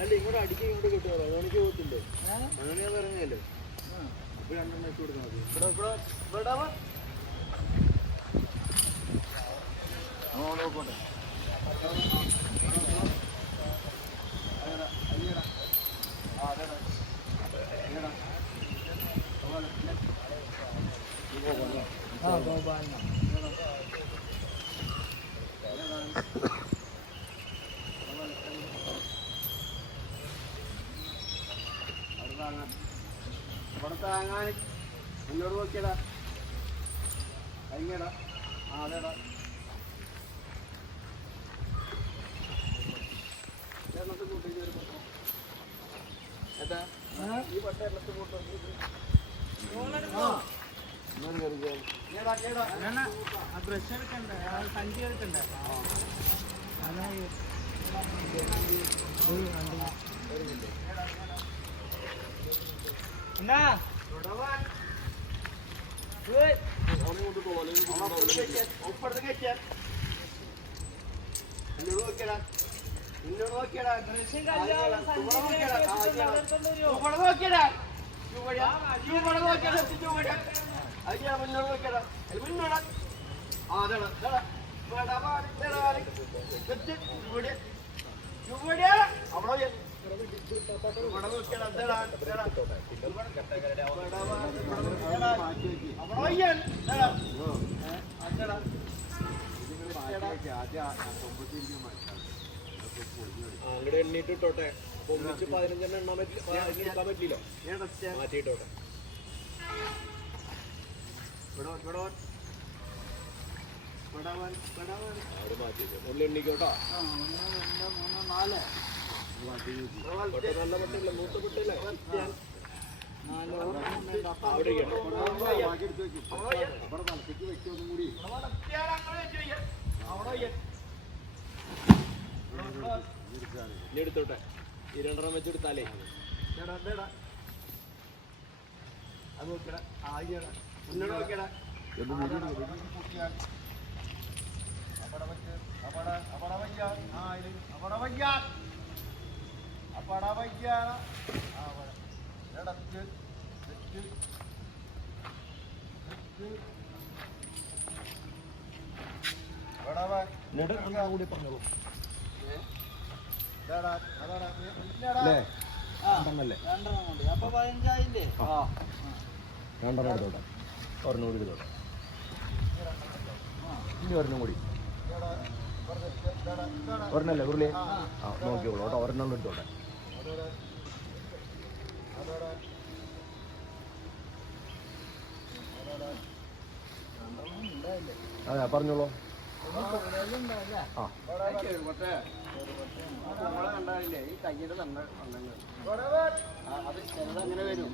അല്ല ഇങ്ങോട്ട് അടിക്കാൻ ഇങ്ങോട്ട് കിട്ടുമോ അങ്ങനെയൊക്കെ പോകത്തില്ലേ അങ്ങനെയാ പറഞ്ഞല്ലേ അപ്പൊ രണ്ടെണ്ണം ഇട്ട് കൊടുത്താൽ മതി നോക്കോട്ടെ ഇവിടെ താങ്ങാൻ മുന്നോട്ട് നോക്കിയടാ കഴിഞ്ഞടാ ആ അതേടാ എണ്ണത്ത് കൂട്ടിട്ട് ഒരു പട്ടം ഏട്ടാ ഈ പട്ട എണ്ണത്ത് കൂട്ടും ബ്രഷ് എടുക്കണ്ടേ സഞ്ചി എടുക്കണ്ടേ എന്നാ ഒപ്പടുത്ത് കയറ്റിയാ എന്നോട് നോക്കിയടാ എന്നോട് നോക്കിയടാ നോക്കിയടാ അയ്യാ മുന്നോട് നോക്കിയടാ മുന്നോടാ ആ അതാണ് അവിടെ അങ്ങടെ എണ്ണീട്ട് ഇട്ടോട്ടെ ഒന്നിച്ച് 15 എണ്ണ എടുക്കാൻ പറ്റില്ല മാറ്റിയിട്ടോട്ടെ അവിടെ മാറ്റിയിട്ട് ഉള്ളി എണ്ണിക്കോട്ടോ 1 2 3 4 നല്ല പെട്ടില്ല മൂത്ത പെട്ടില്ലേ എടുത്തോട്ടെ ഈ 2 വെച്ചെടുത്താലേ അത് നോക്കടാ ആയിടാ മുന്നോട്ട് നോക്കിയടാ കൂടി പറഞ്ഞോളൂ അപ്പൊ 15 ആയില്ലേ രണ്ടെണ്ണം എടുത്തോട്ടെ ഒരെണ്ണം കൂടി എടുത്തോട്ടെ ഇനി ഒരെണ്ണം കൂടി ഒരെണ്ണല്ലേ ഉരുളി ആ നോക്കിയോളൂ കേട്ടോ ഒരെണ്ണം എടുത്തോട്ടെ അതെ പറഞ്ഞോളൂ ആ കണ്ടായില്ലേ ഈ കയ്യുടെ തന്നെ അത് ചെറുതങ്ങനെ വരും